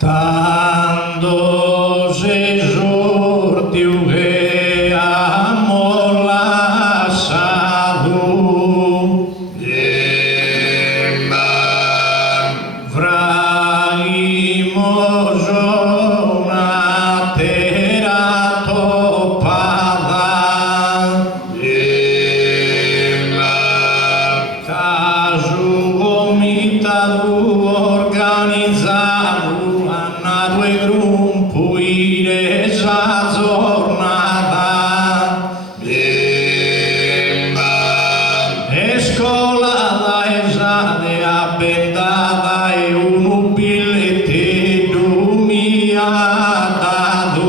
Tanto se sortiu che amor lasciato Vragimo una terra topada Casu vomitado organizado due gruppo esa giornata escolada esade abbendata e un biglietto mi ha dato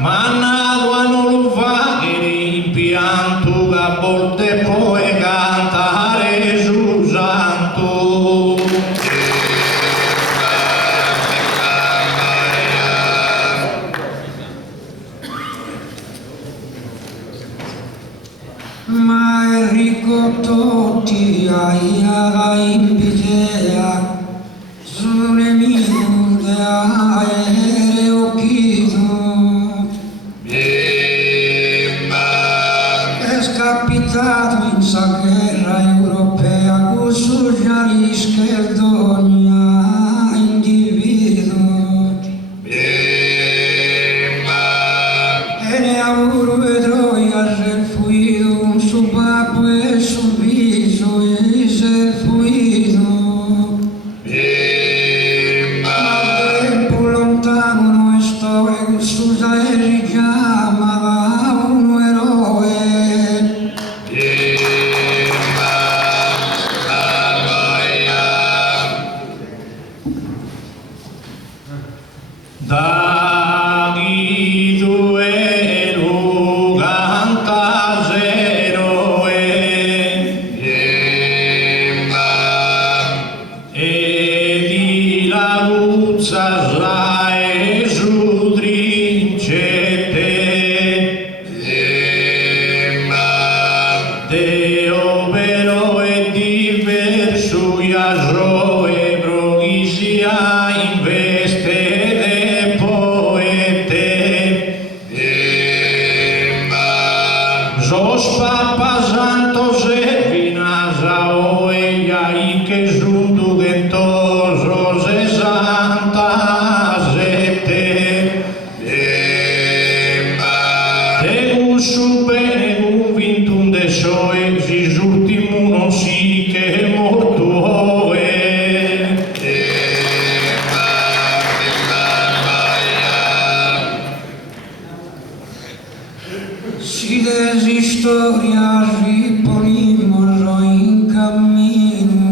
mannato a non fare rimpianto a volte poi cantare su santo ma Enrico Totti aiara invidia su nemico de aereo chido è capitato in sa guerra europea con socialisti che d'ogni individuo e ne auguro vedrò il fluido su papo e su viso e se fluido ma tempo lontano non sto e su e richiama da un eroe Dagli due lugantasero e di la luzza e su trincette Deo vero e diverso iasro e brogisia in veste de poete Zos papas santos e vinasa oeia i che junto gentosos e santa sete te gusto bene convintum de soe si ultimo non si che morto è si desistoria riponimos en camino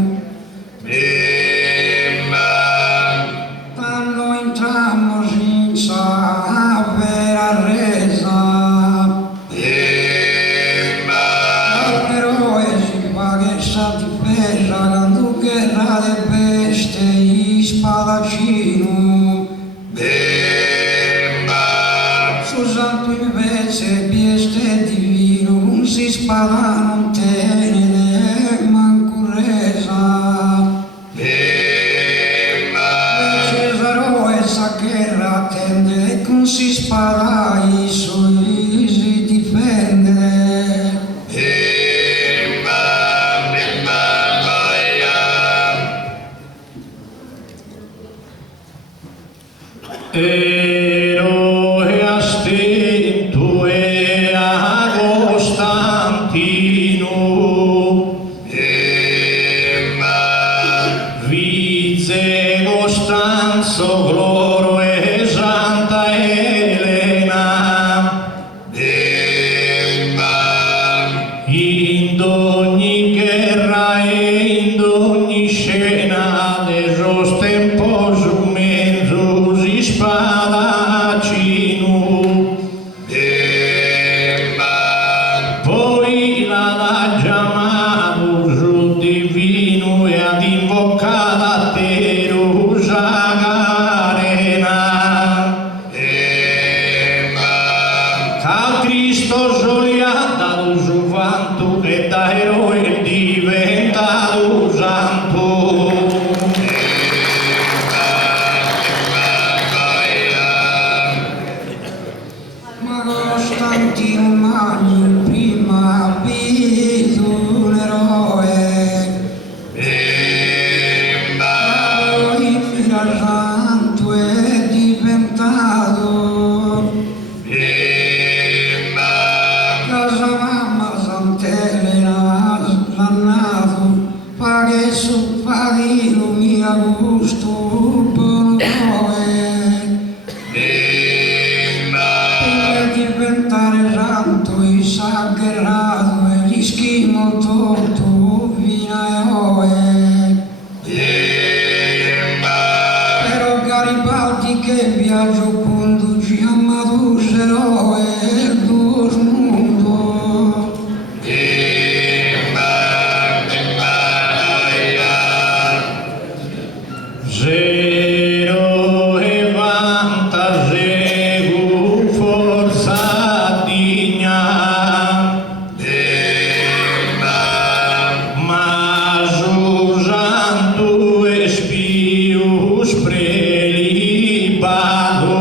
quando entramos en saber a reza un eroe si paghessa di ferra quando guerra de peste e spadacino su santo invece bieste divino non si spada non tiene manco resa Cesaro essa guerra tende con si spada i suoi si difende Eroe a stento e a Costantino Vize Costanzo Gloro e Santa Elena in ogni guerra vino tutto vino però Garibaldi che viaggio conduci a Madusero e dos mundo zero e vanta zegu forza digna mas usando espios prelibado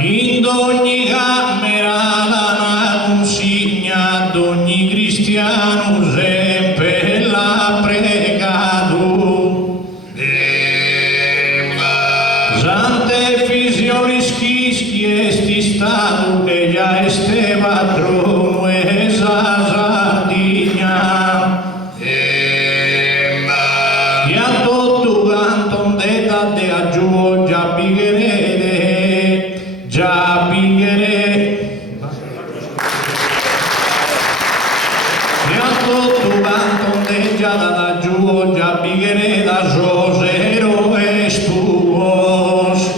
in ogni camera la consigna d'ogni cristiano sempre la pregato Sante fisionis quischi esti stato che già esteva trono esa sardigna e a tutto canton de date a giù già pigherede e a tutto canton de già da giù già pigherede da Josero estuos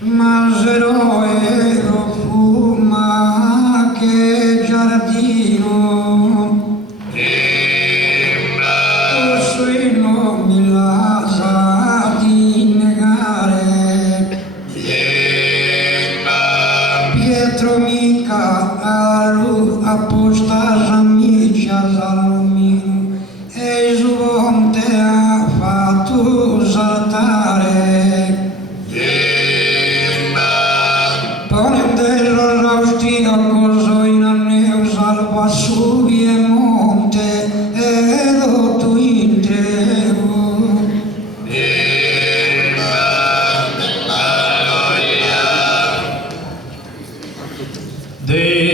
Masero ero fuma che giardino sui nomi la sa di negare Pietro mica apposta amici all'alluminio e il suonte ha fatto saltare Ponendello l'austino coso in anneo salva su monte e lo tu intero de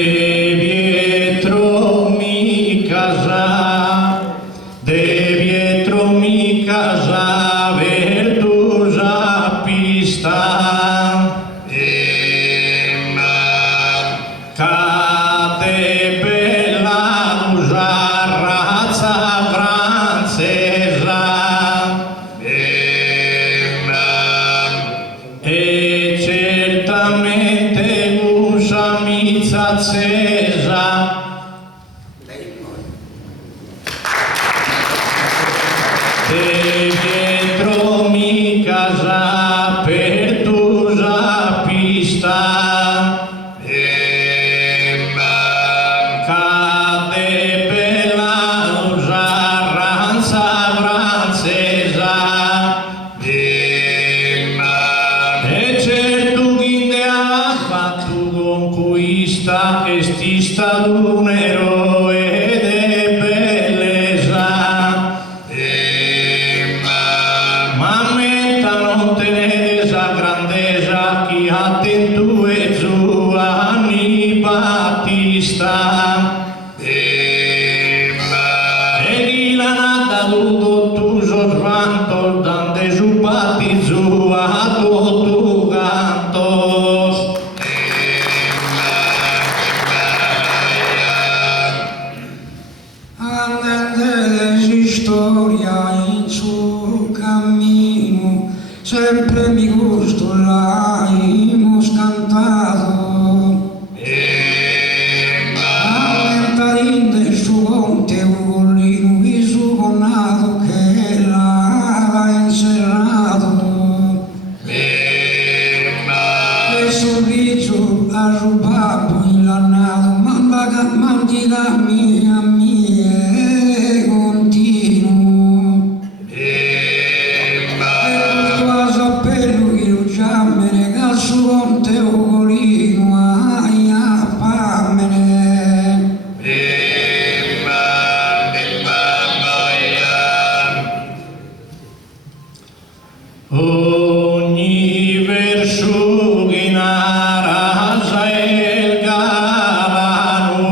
Pietro mi casa vertusa pista cade bella razza francesa e certamente un'amicizia accesa de Pietro mi casa pertusa pista cade bella ranza francesa e certo chi ha fatto conquista esti stato un eroe de bellezza ma metta non tenere esa grandezza chi ha tento e Giovanni Battista e chi l'ha nata tutto tu svanto dante su battizzo a tutto canto Andando storia in suo cammino sempre mi gusto la hemos cantado Aumentarín de su monte ugolino y su bonado que la ha encerrado e su bicho arrubado y lanado mandiga mia continuo e questo a saperlo io già me ne gasso con te ugolino a famene ogni verso che narra il galano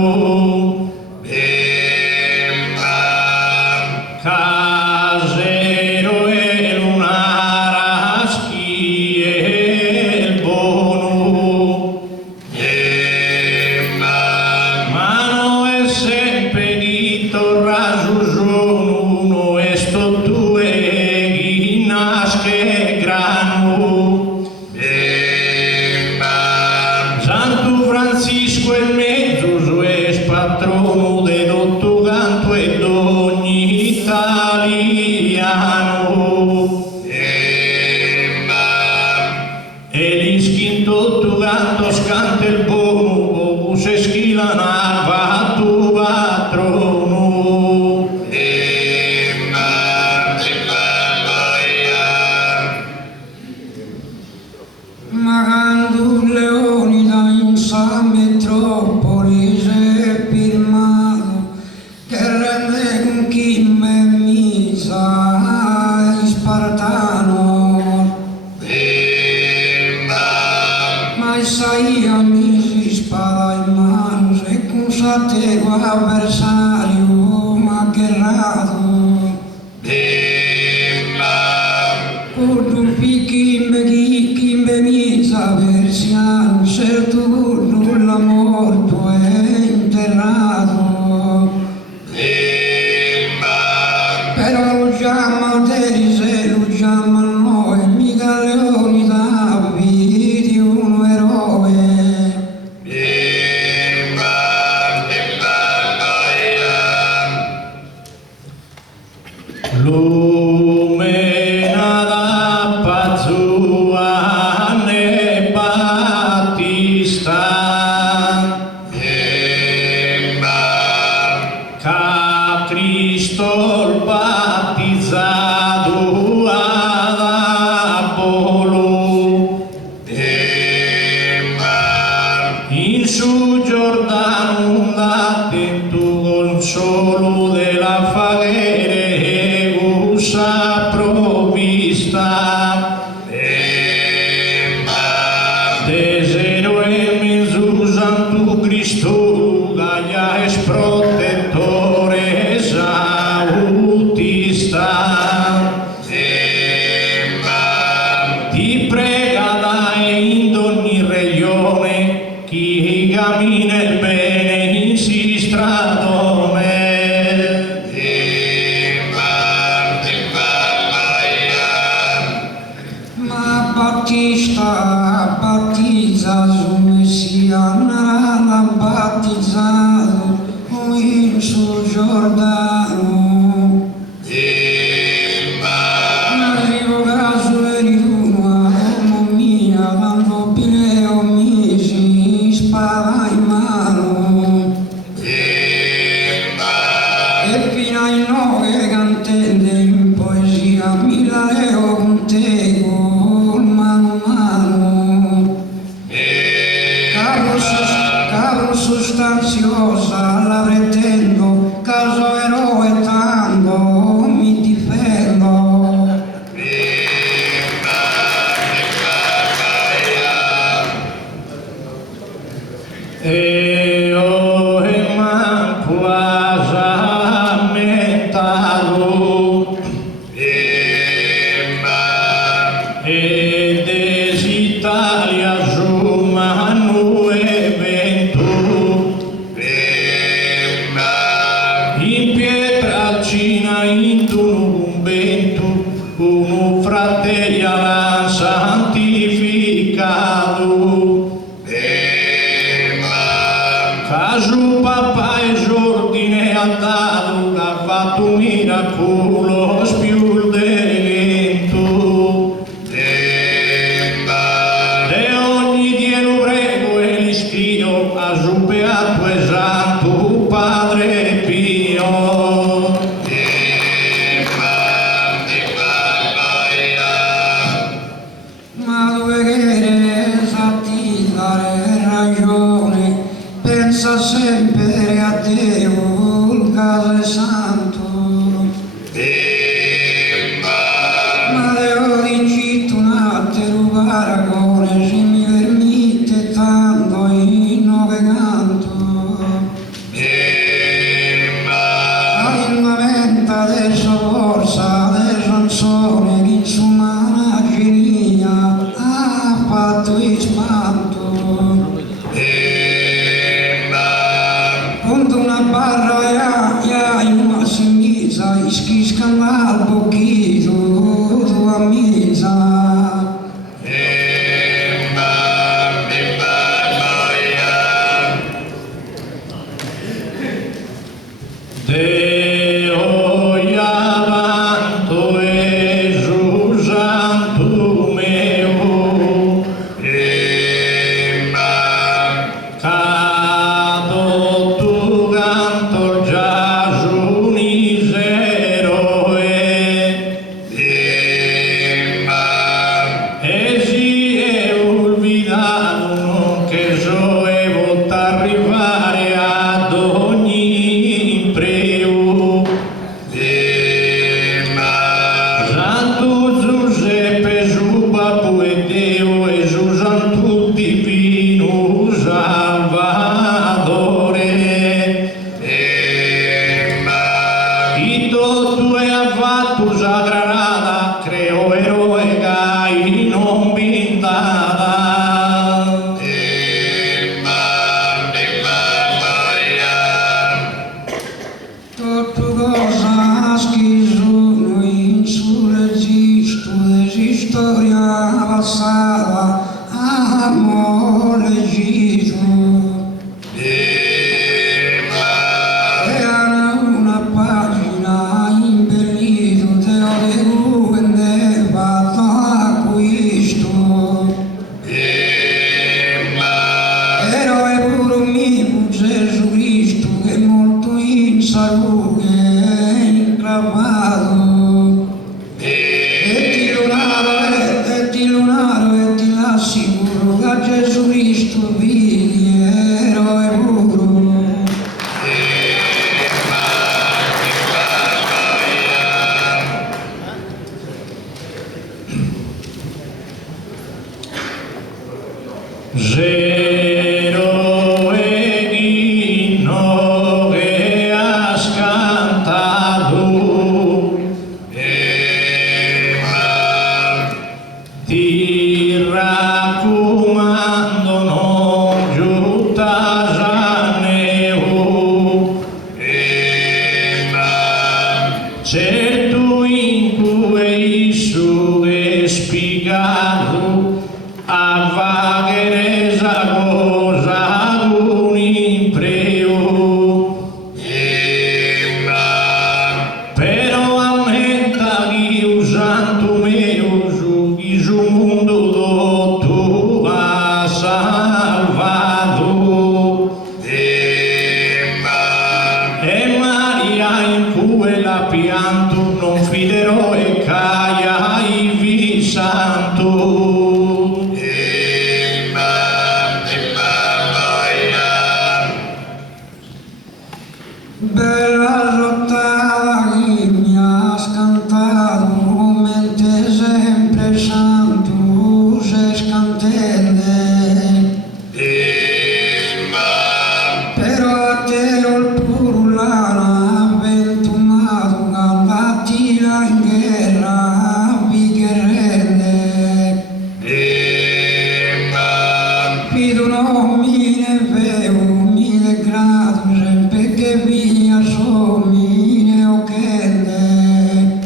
Elis quinto tu gatos cante il bono, se schila nava tu patrono. Magando leoni da insa metropoli se firmato che rende con chi me misa spartano. Ma sai amici spada in mano e con satego avversario ma guerrato. Con chi me misa versiano se tu nulla morto è interrato. Però lo chiama Terise, lo chiama noi, mica leoni Davide, un eroe. Lumena da Pazzua ne Battista ca Cristo il battizzato ad Apollo in su Giordano l'attento consolo della faghere usa provvista desero e mensu santo Cristo gaia es protettore esautista ti prega dai in ogni regione chi cammina il bene in si stradone. Ma Battista battizza su Messia, narra battizzato in su Giordano. Arrivo caso e ritorno a mia, dando pileo misi, spada in mano. E fino ai 9 cantelle in poesia, mi la leo con te, mano a mano. Caro sostanziosa la pretendo, caso eroe tanto mi difendo. E o e manco asa mentato e desitalia sumano evento in pietralcina in un vento uno fratello l'ha santificato. Caso papà esordine ha dato, ha fatto un miracolo più lento. E ogni dia lo prego e gli scrivo a suo beato e santo Padre Pio. Ma dove che esatti dare ragione, pensa sempre a te, il caso è santo. Ma devo dirti un altro paragone, se mi permette tanto in nove canto. All'invamento adesso forza, adesso non sono che insomma una genia ha fatto il spanto. Conto una barra ya in una sinistra, ischiscano al pochino tua misa. Deo iavanto Gesù santo meo l'abbiamo leggito. Era una pagina imbellito, te lo dico e ne fatto acquisto. Era pure mio Gesù Cristo che è molto in salute inclavato. E ti lunaro e ti assicuro che a Gesù Cristo vidi eroe puro. Zero e ghino che has cantato, ti raccomando non giuttasane, certo in cui su è spiegato a vagheresa cosa un impreo, però ammetta che usando mio su mundo tu ha salvato, e Maria in cui la pianto non fiderò e caia ivi santo. Bella rottata che mi ha scantato, mente sempre santo se scantende. Però a te il purulana ventumato, cantati la in guerra, vi che rende. Pido non mi ne vedo, mi ne grado, sempre che via so mi ne occhende.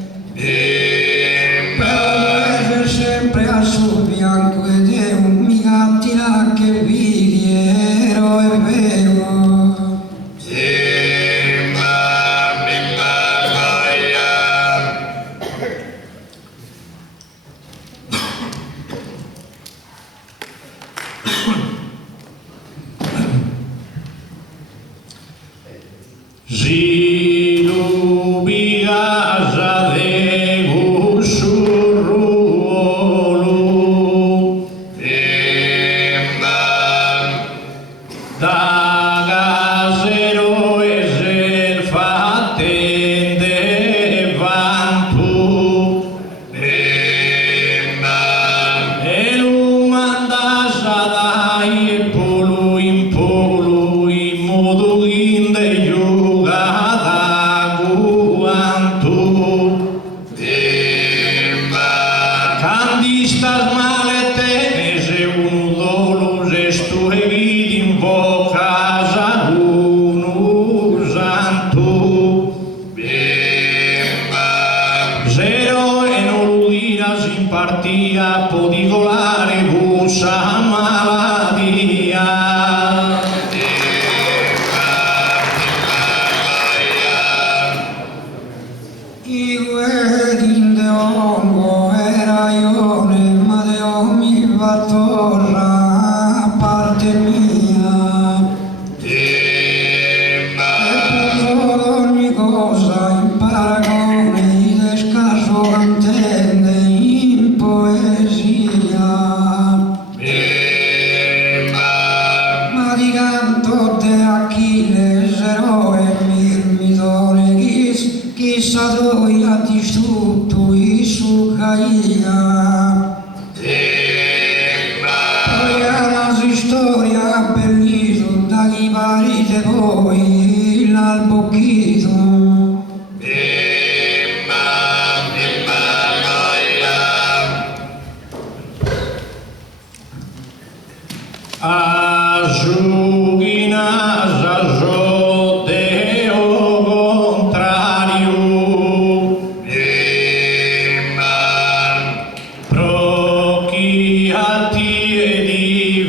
Però è sempre al suo fianco ed è un mi gattina che vidi eroe vero. Si l'ubicasa de gussurruolo, da casero e se fattende vantu, e lo mandasa dai e polo in modo che giocata quanto candistas malete se uno dolo gesto e vidi in casa uno santo zero e non lo dirà simpatia podicolare bussa maladia. I guedin de ongo era ione, ma de mi vatorra a parte mia. E puso ogni cosa in paragone di scarso cantende in poesia. Ma di canto de Achille eroe mirmidone chissà dove ha distrutto il suo caia. Poi è una storia bellissima da chi parite voi l'albocchito. Azughina de o contrario, pro chi a ti e di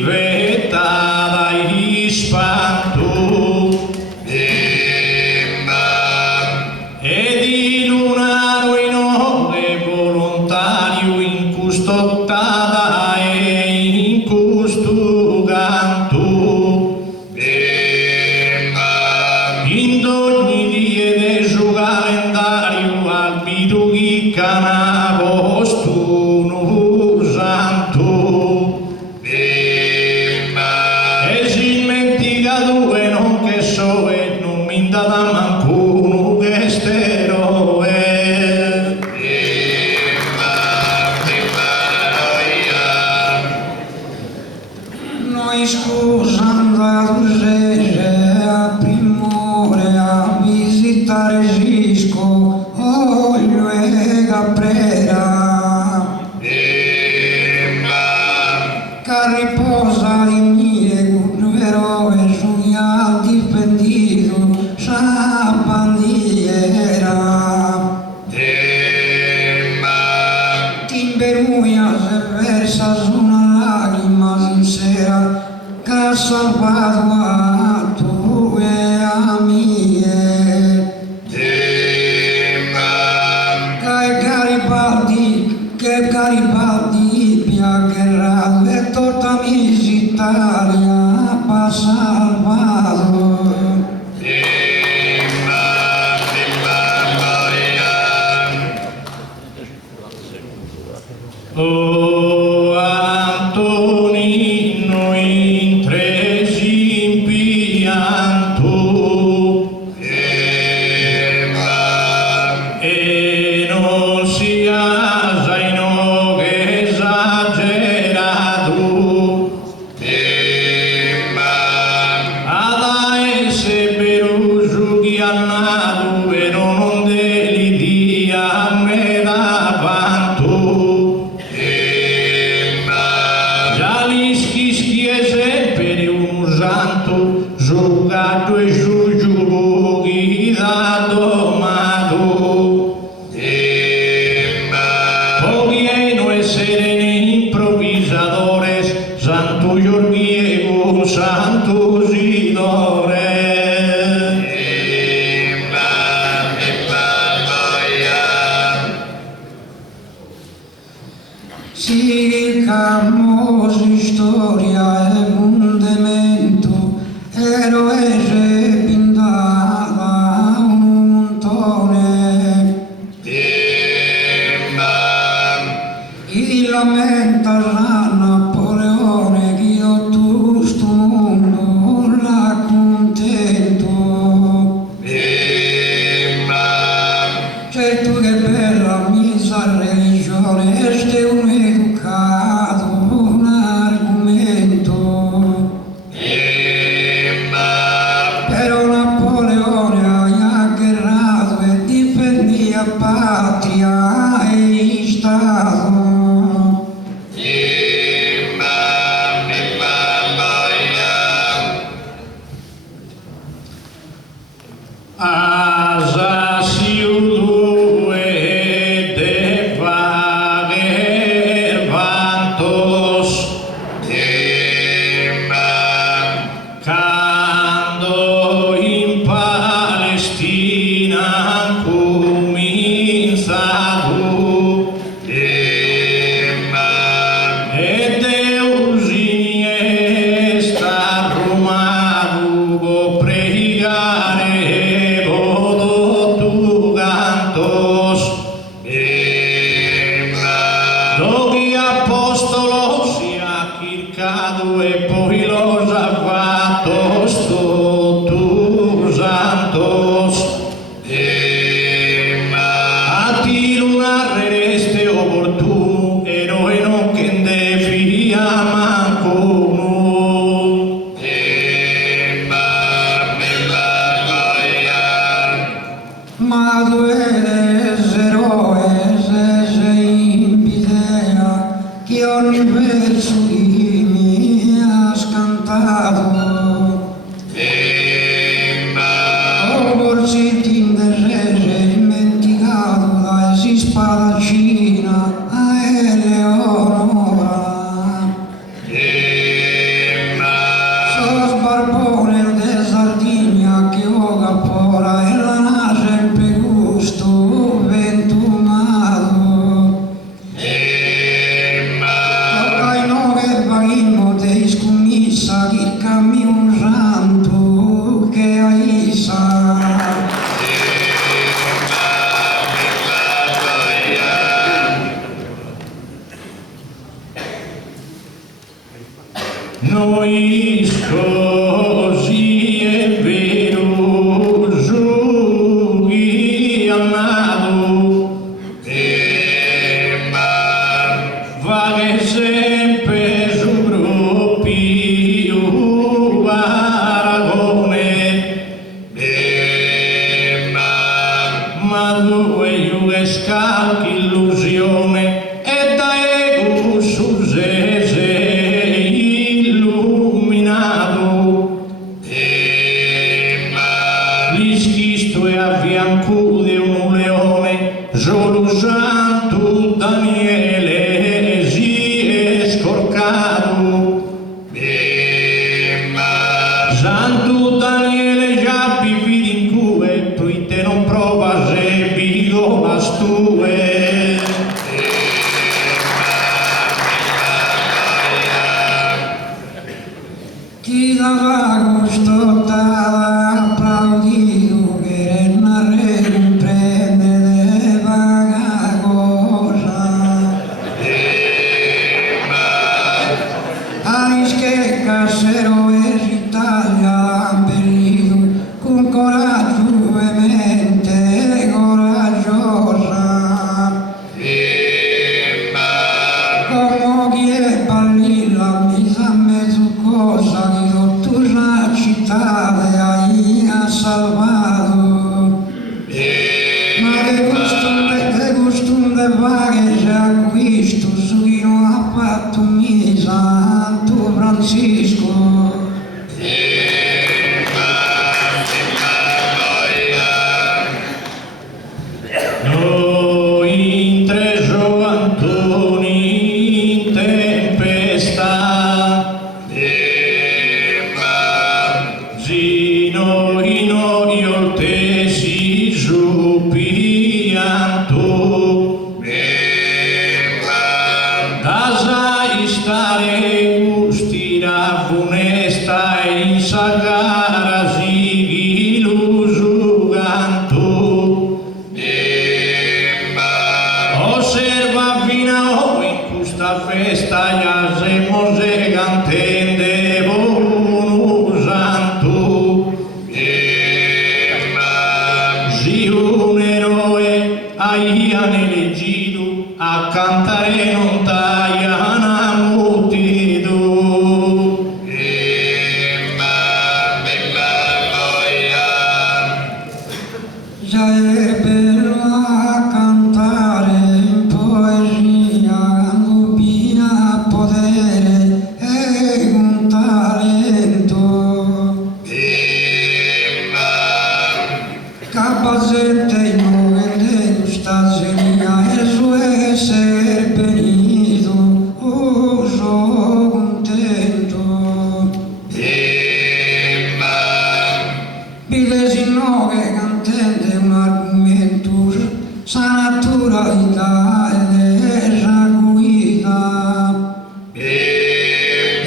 scusando ad urgere a primore a visitare Gisco, olio e caprera. Che riposa di mie guerrero e giugna difendido sa bandiera. Timberuia se versa una lágrima sincera que ha salvado a tu e a mie. Che Garibaldi piagherà e tutta Italia ha salvato. O Antonino in tre impianto e non sia zaino che esagerato ad esse beruso chi annato e non deli dia me davanto. Giugato e giugiugo da domato Poglieno e sereni improvisadores Santo Giorgiego, Santo Isidore Si famosa storia è un demento, eroe se pintava un montone. I lamenta a Napoleone che io tu sto mondo la contento. Certo che bella misa religione, este un educato, un argomento. Però Napoleone ha guerrato e difendeva patria e Stato. Asa siudu e de vager vantos Quando in Palestina cominciato e Deus iniesta Romano go pregare vodo tu cantos Doghi apostolo si ha chircato e poi los ha fatto tu santos a ti lunar reste opportuno eroe non che defia manco nu Ma tu eres eroes ese invidea che ogni verso di mi has cantato. Oh, borsettin del re dimenticato da esi spadaccina a Eleonora. Sos barbone de Sardegna che ho capora e la nasce per gusto ventumato. Toccai nove bagimo te scommissa che cammi un santo che hai sa. Noi così è vero giughi amato va che sempre su proprio dava gusto, estaba aplaudido, querer reprende de vaga cosa. Anis que casero es Italia, ampellido, con coraggio veemente, coraggiosa. Como que Palilla misa mezzo cosa che tu la città hai ha salvato. Ma de costume vague già acquisto su chi non ha fatto misa Santo Francisco. Noi in tre Antoni in tempesta, Zino in oltesi giù pianto, Dasai stare gustira funesta in sagara sigi lusuganto. Osserva fino in questa festa iasemos e cantende un santo. Si un eroe aian elegido a cantare non taian a multitud. Già è bello a cantare in poesia, a potere e un talento. Capacete in nome gusta genia el su ser venido, oh, so contento. Vives in nome cantende un argomento, sa naturalità ed è gratuita. E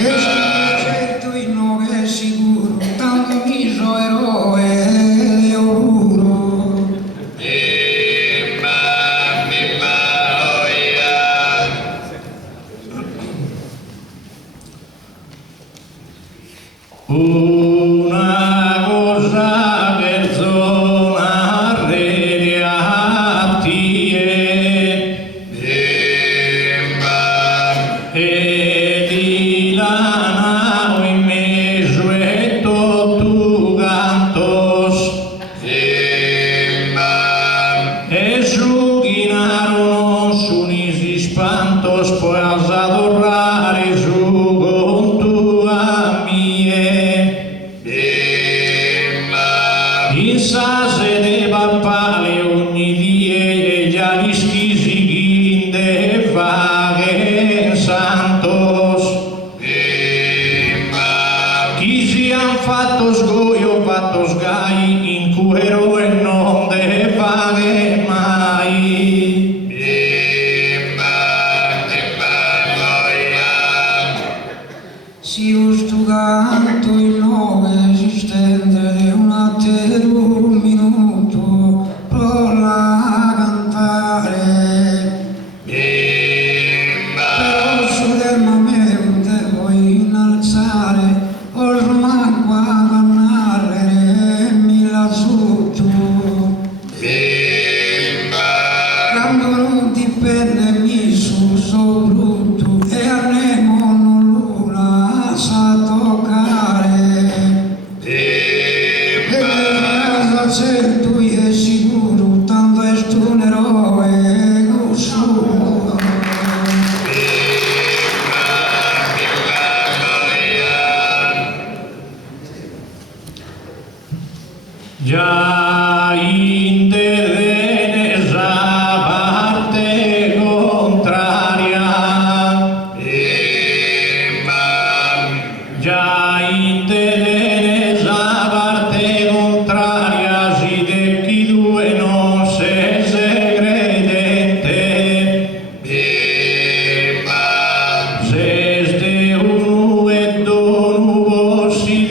certo in nome sicuro, tanto miso eroe e auguro. Una cosa per zona reattie e di la nave in mezzo e tu cantos e sughinarono su nisi spantos poi as adorare su con tua mie. In sa sede papale ogni die già gli schisi ghinde vaghe santos. Chi si han fatto sgoio, fatto sgai, in cuero e non de vaghe mai. Si sto canto il nome esistente di un minuto per la cantare. Però su del momento vuoi innalzare ormai qua cantare mi la sotto. Quando non dipende mi su brutto e avremo non l'una sa toccare. Se tu è sicuro, tanto è un eroe cosciuto. Già in terrena parte contraria, già in terrena parte contraria, si de chi due non se credente, se de uno e dono si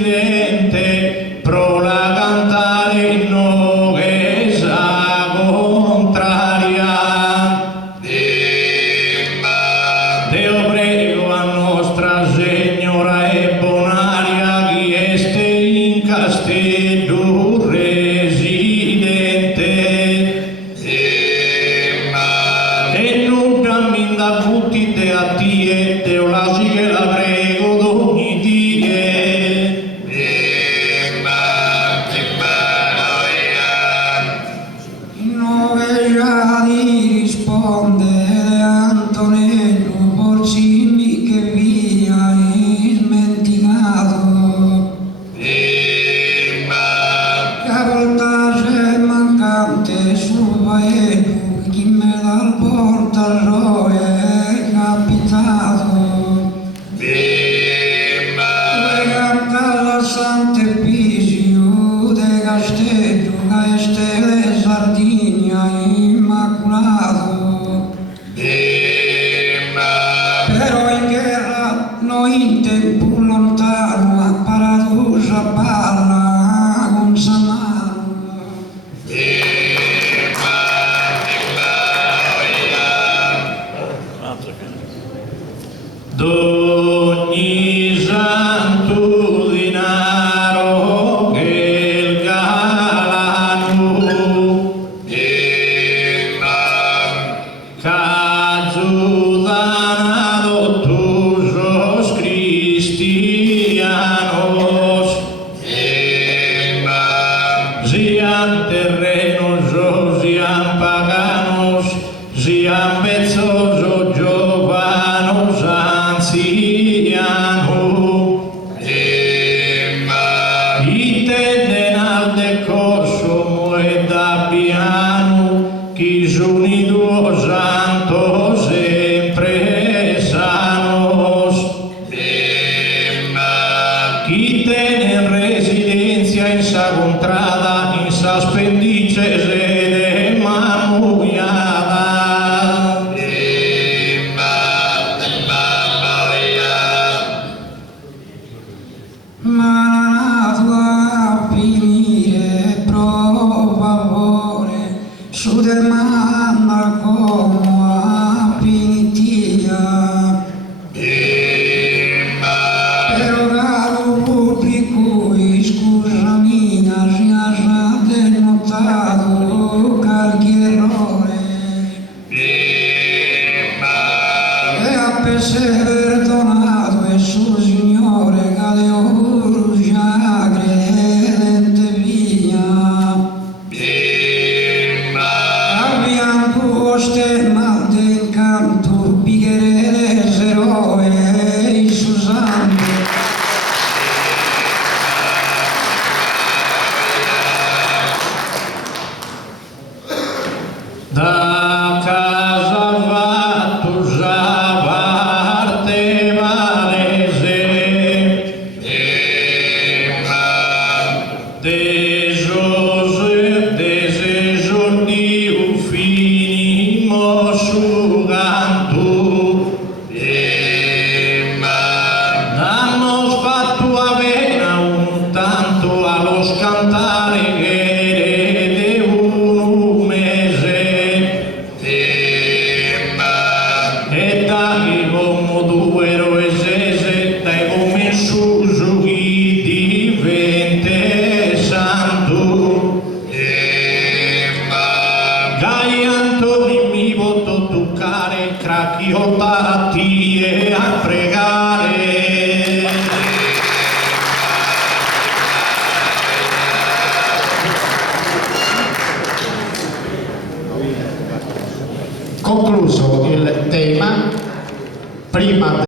tempo lontano a Paradusa balla con Samano. D'ogni santo denaro che il galano Cazudana tuos cristianos sian terrenos o sian paganos, sian bezzos o giovanos ancianos, ite denal de corso moeda piano, chi suni duo santos sempre sanos, chi tiene residencia in sa contrada, in sa spendice sede mamuiada. Ma la tua finire pro favore su demanda come a pinitia però caro pubblico scusa mia sia già denotato qualche errore e a essere perdonato e sul Signore cade già credente via abbiamo stemma del canto bicchiere eroe e Susanne. Da casa Vattusa parte Valese, dese giorni ufini mosu cantu, hanno fatto avena un tanto allo scantare che de un mese. E dai come due roesese, dai come su chi divente santo. Dai Antoni mi voto toccare, cracchiottati e a pregare. Concluso il tema, prima